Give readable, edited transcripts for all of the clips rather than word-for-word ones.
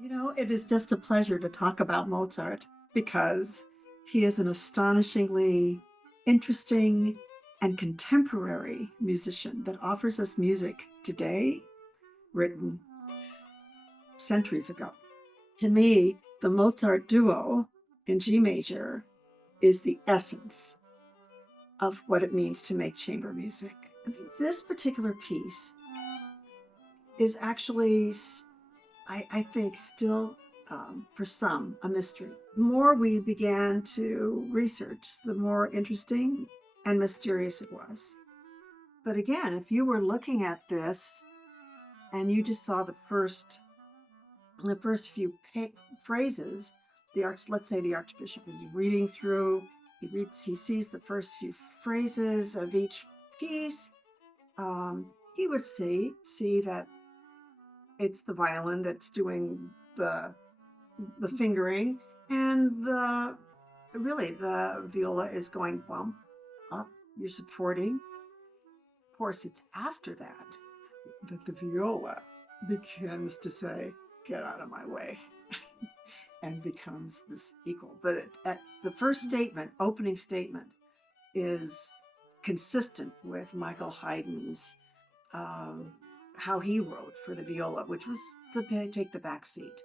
You know, it is just a pleasure to talk about Mozart because he is an astonishingly interesting and contemporary musician that offers us music today written centuries ago. To me, the Mozart duo in G major is the essence of what it means to make chamber music. This particular piece is actually, I think, still for some a mystery. The more we began to research, the more interesting and mysterious it was. But again, if you were looking at this and you just saw the first few phrases, let's say the Archbishop is reading through, he sees the first few phrases of each piece. He would see that it's the violin that's doing the fingering, and the viola is going bump up. You're supporting. Of course, it's after that the viola begins to say, "Get out of my way," and becomes this equal. But at the first statement, opening statement, is consistent with Michael Haydn's how he wrote for the viola, which was to take the back seat.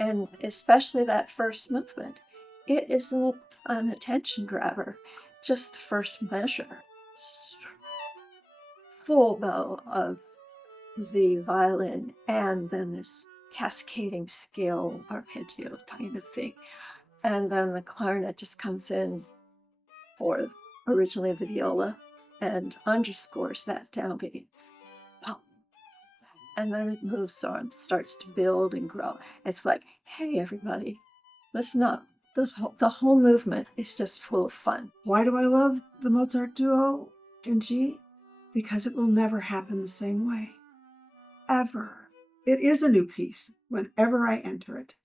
And especially that first movement, it isn't an attention grabber, just the first measure. Full bow of the violin, and then this cascading scale arpeggio kind of thing. And then the clarinet just comes in, or originally the viola, and underscores that downbeat. And then it moves on, starts to build and grow. It's like, hey, everybody, listen up. The whole movement is just full of fun. Why do I love the Mozart duo in G? Because it will never happen the same way. Ever. It is a new piece whenever I enter it.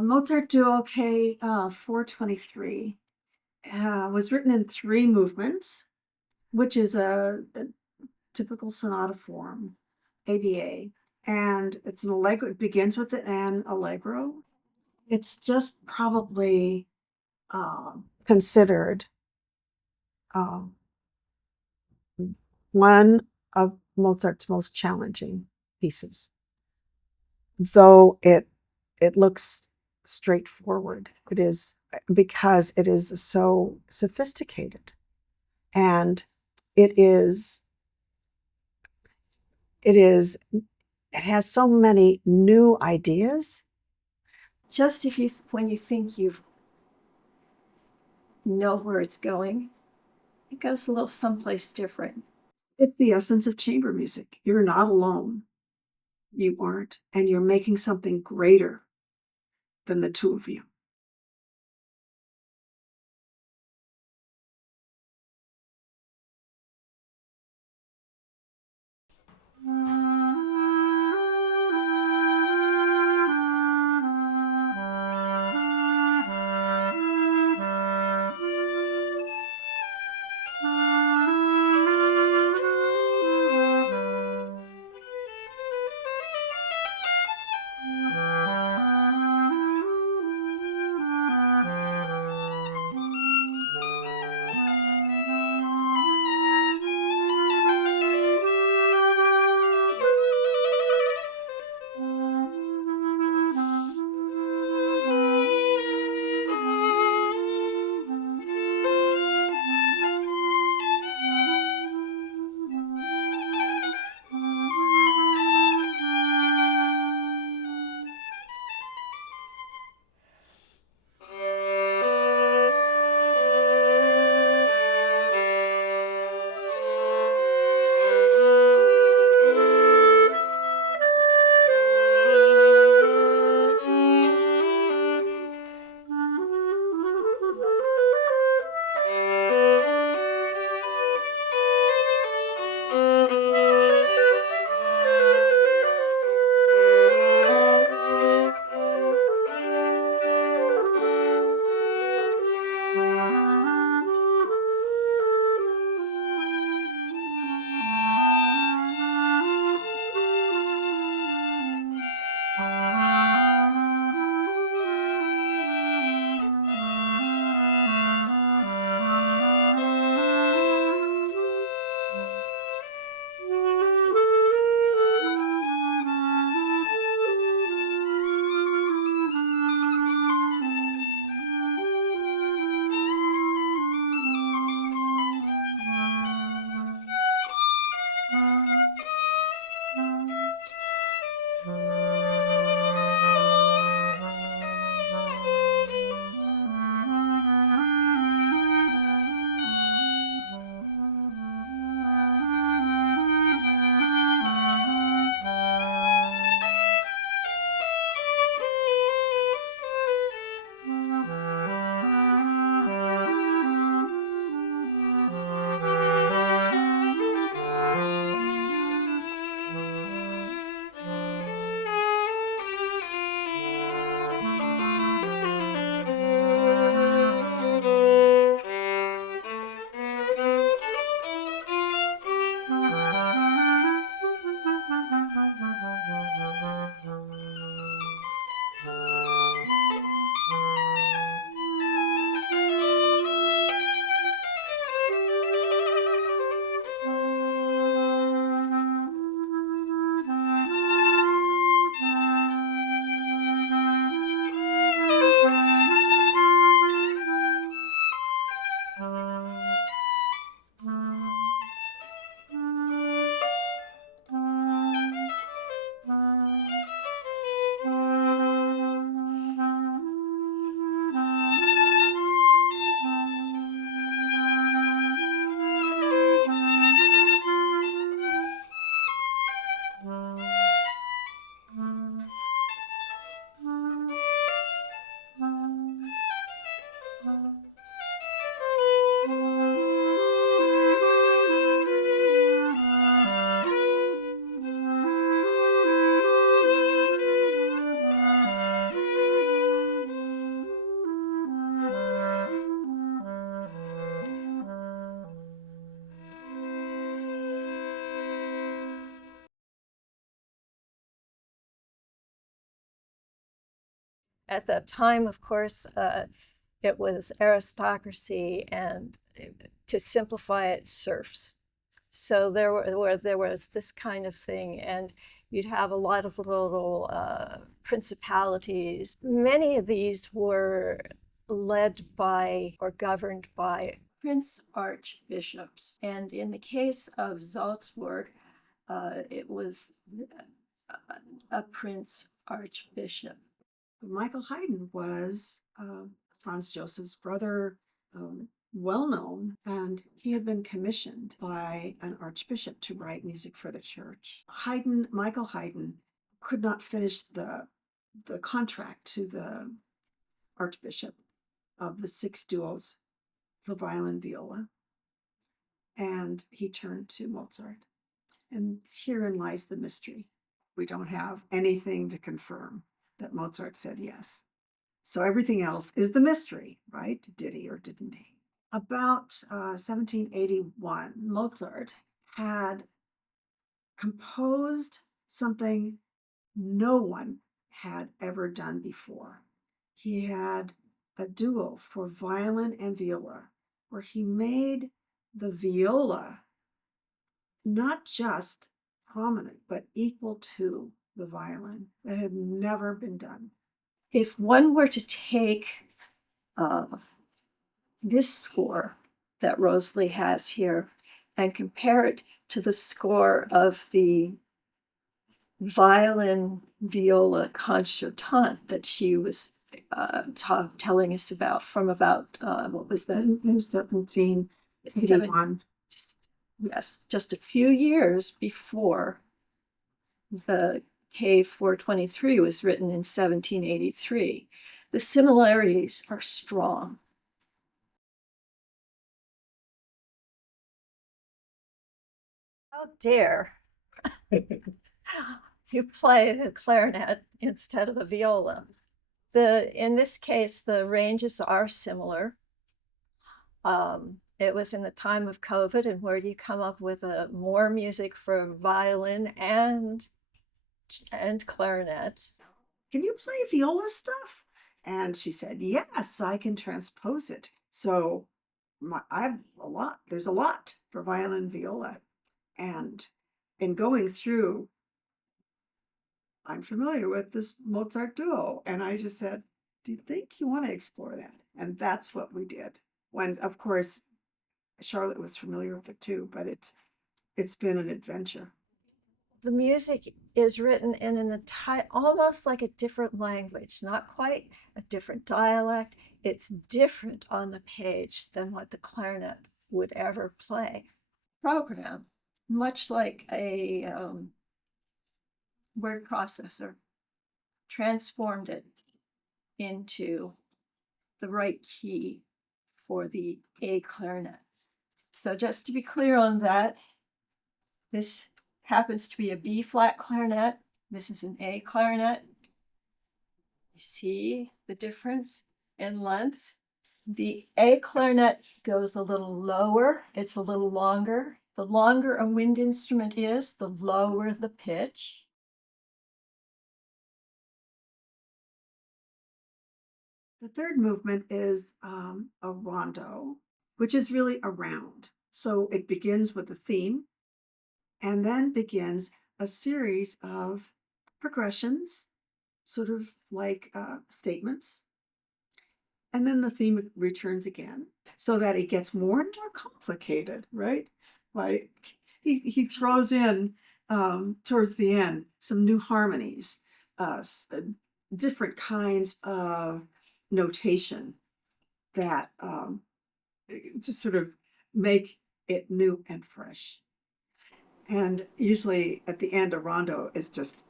Mozart Duo K 423 was written in three movements, which is a typical sonata form, ABA. And it's an allegro, it begins with an allegro. It's just probably considered one of Mozart's most challenging pieces, though it looks straightforward. It is because it is so sophisticated, and it has so many new ideas. Just when you think you know where it's going, it goes a little someplace different. It's the essence of chamber music. You're not alone. You aren't, and you're making something greater than the two of you. At that time, of course, it was aristocracy and, to simplify it, serfs. So there was this kind of thing, and you'd have a lot of little principalities. Many of these were led by or governed by prince archbishops. And in the case of Salzburg, it was a prince archbishop. Michael Haydn was Franz Joseph's brother, well known, and he had been commissioned by an archbishop to write music for the church. Michael Haydn, could not finish the contract to the archbishop of the 6 duos for violin, viola, and he turned to Mozart. And herein lies the mystery. We don't have anything to confirm that Mozart said yes. So everything else is the mystery, right? Did he or didn't he? About 1781, Mozart had composed something no one had ever done before. He had a duo for violin and viola, where he made the viola not just prominent, but equal to the violin. That had never been done. If one were to take this score that Rosalie has here and compare it to the score of the violin viola concertante that she was telling us about from about, what was that? 1781. Yes, just a few years before the K423 was written in 1783. The similarities are strong. How dare you play the clarinet instead of the viola? In this case, the ranges are similar. It was in the time of COVID, and where do you come up with more music for violin and clarinet? Can you play viola stuff? And she said, yes, I can transpose it. So there's a lot for violin, viola. And in going through, I'm familiar with this Mozart duo. And I just said, do you think you want to explore that? And that's what we did. When, of course, Charlotte was familiar with it too, but it's been an adventure. The music is written in almost like a different language, not quite a different dialect. It's different on the page than what the clarinet would ever play. Program, much like a word processor, transformed it into the right key for the A clarinet. So just to be clear on that, this happens to be a B flat clarinet. This is an A clarinet. You see the difference in length? The A clarinet goes a little lower. It's a little longer. The longer a wind instrument is, the lower the pitch. The third movement is a rondo, which is really a round. So it begins with a theme and then begins a series of progressions, sort of like statements. And then the theme returns again so that it gets more and more complicated, right? Like he throws in towards the end some new harmonies, different kinds of notation that to sort of make it new and fresh. And usually at the end, a rondo is just,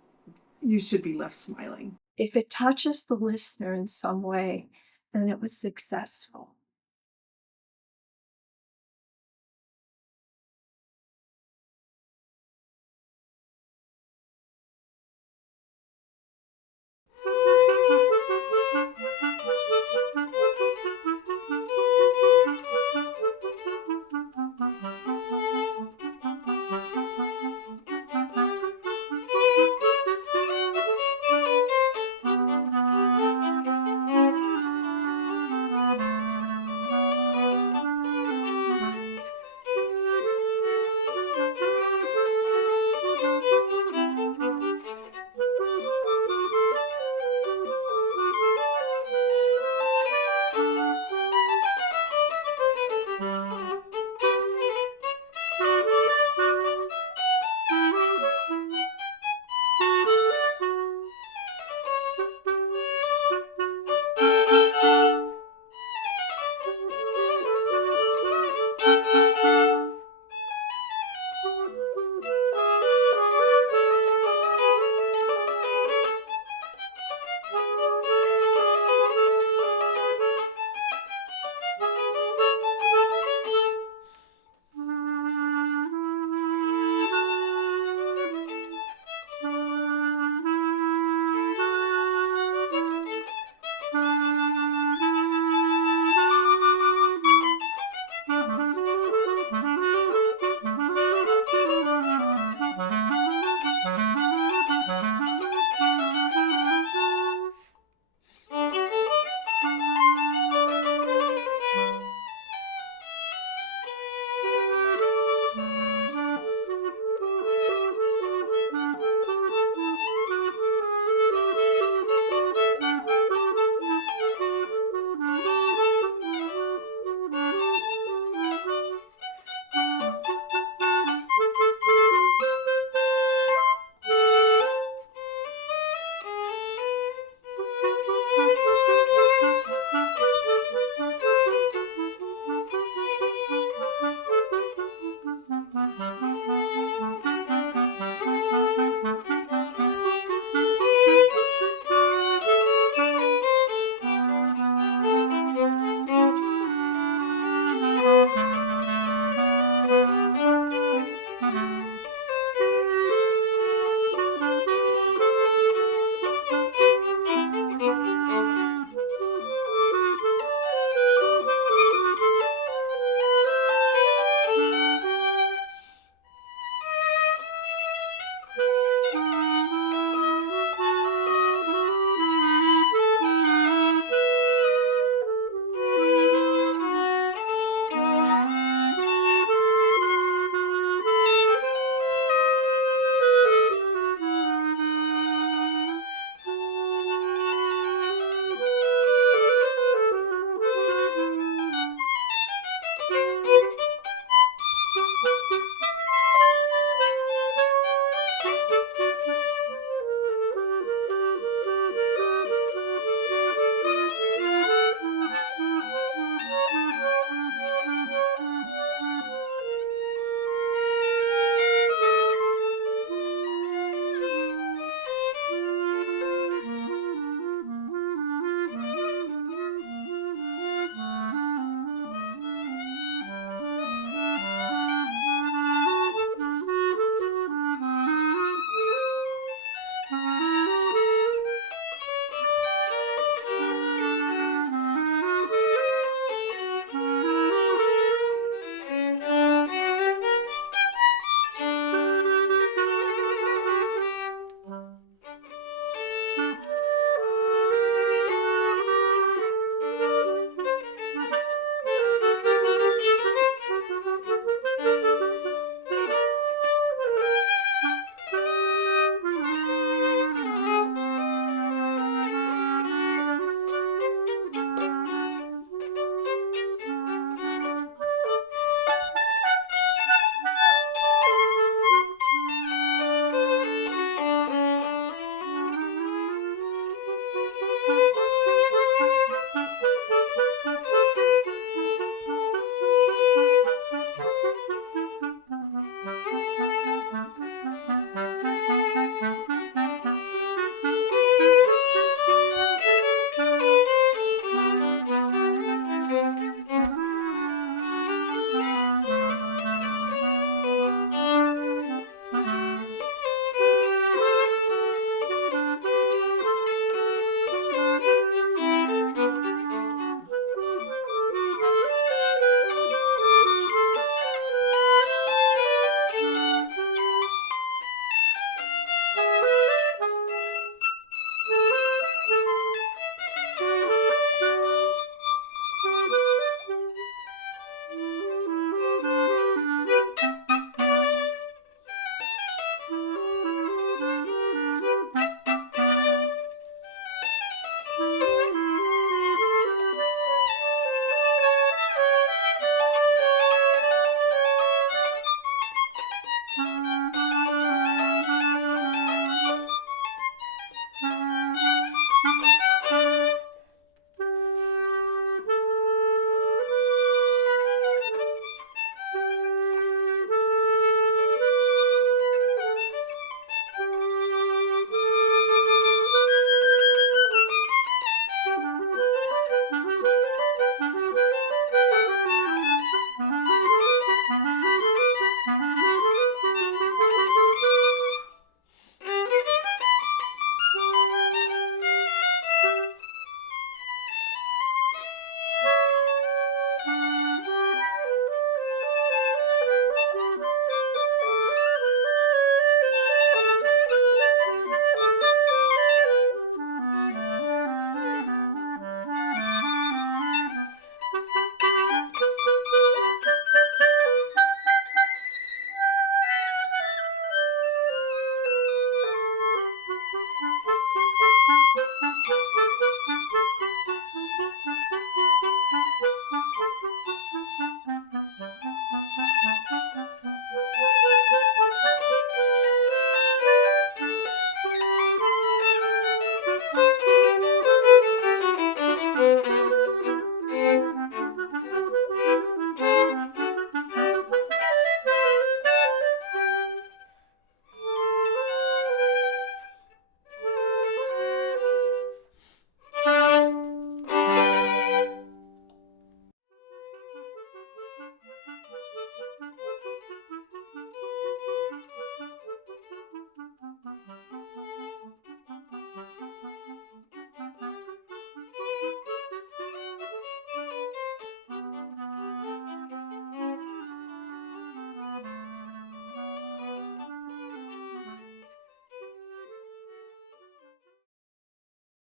you should be left smiling. If it touches the listener in some way, then it was successful.